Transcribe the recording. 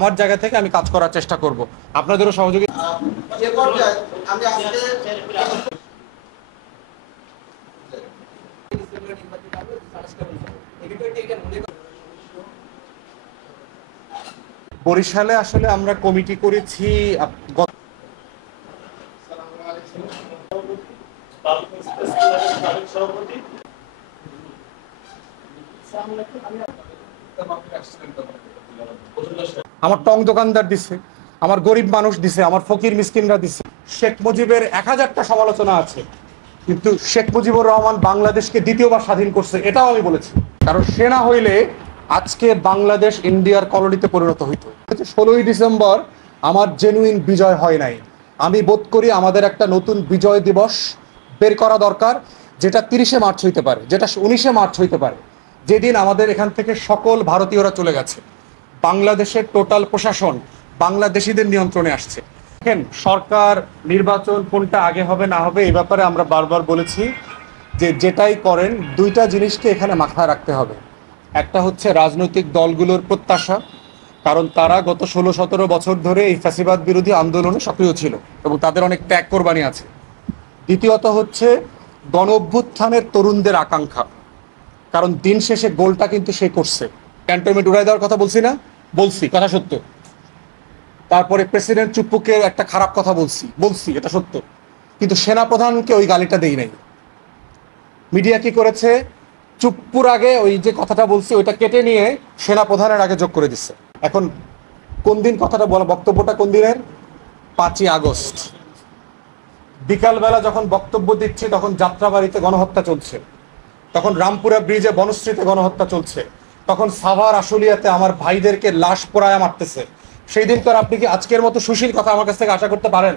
আমার জায়গা থেকে আমি কাজ করার চেষ্টা করব, আপনাদেরও সহযোগিতা। বরিশালে আসলে আমরা কমিটি করেছি আমার টং দোকানদার দিছে, আমার গরিব মানুষ দিছে, আমার ফকির মিসকিনরা দিছে। শেখ মুজিবের 1000টা সমালোচনা আছে, কিন্তু শেখ মুজিবুর রহমান বাংলাদেশকে দ্বিতীয়বার স্বাধীন করছে এটাও আমি বলেছি। কারণ সে না হইলে আজকে বাংলাদেশ ইন্ডিয়ার কলোনিতে পরিণত হইতো। 16ই ডিসেম্বর আমার জেনুইন বিজয় হয় নাই। আমি বোধ করি আমাদের একটা নতুন বিজয় দিবস বের করা দরকার, যেটা 30শে মার্চ হইতে পারে, যেটা 19শে মার্চ হইতে পারে, যেদিন আমাদের এখান থেকে সকল ভারতীয়রা চলে গেছে, বাংলাদেশের টোটাল প্রশাসন বাংলাদেশিদের নিয়ন্ত্রণে আসছে। দেখেন, সরকার নির্বাচন কোনটা আগে হবে না হবে এই ব্যাপারে আমরা বারবার বলেছি যে যেটাই করেন দুইটা জিনিসকে এখানে মাথায় রাখতে হবে। একটা হচ্ছে রাজনৈতিক দলগুলোর প্রত্যাশা, কারণ তারা গত 16-17 বছর ধরে এই ফ্যাসিবাদ বিরোধী আন্দোলনে সক্রিয় ছিল এবং তাদের অনেক ত্যাগ কোরবানি আছে। দ্বিতীয়ত হচ্ছে গণ অভ্যুত্থানের তরুণদের আকাঙ্ক্ষা, কারণ দিন শেষে গোলটা কিন্তু সে করছে। ক্যান্টনমেন্ট উড়াই দেওয়ার কথা বলছি না, বলছি, কথা সত্য। তারপরে প্রেসিডেন্ট চুপ্পুকে একটা খারাপ কথা বলছি, এটা সত্য, কিন্তু সেনাপ্রধানকে ওই গালিটা দেই নাই। মিডিয়া কি করেছে, চুপ্পুর আগে ওই যে কথাটা বলছি ওইটা কেটে নিয়ে সেনাপ্রধানের আগে যোগ করে দিচ্ছে। এখন কোন দিন কথাটা বলা, বক্তব্যটা কোন দিনের? 5ই আগস্ট বিকালবেলা যখন বক্তব্য দিচ্ছি তখন যাত্রাবাড়িতে গণহত্যা চলছে, তখন রামপুরা ব্রিজে বনশ্রীতে গণহত্যা চলছে, তখন সাভার আশুলিয়াতে আমার ভাইদেরকে লাশ পোড়ায়া মারতেছে। সেই দিন তো আপনি কি আজকের মতো সুশীল কথা আমার কাছ থেকে আশা করতে পারেন?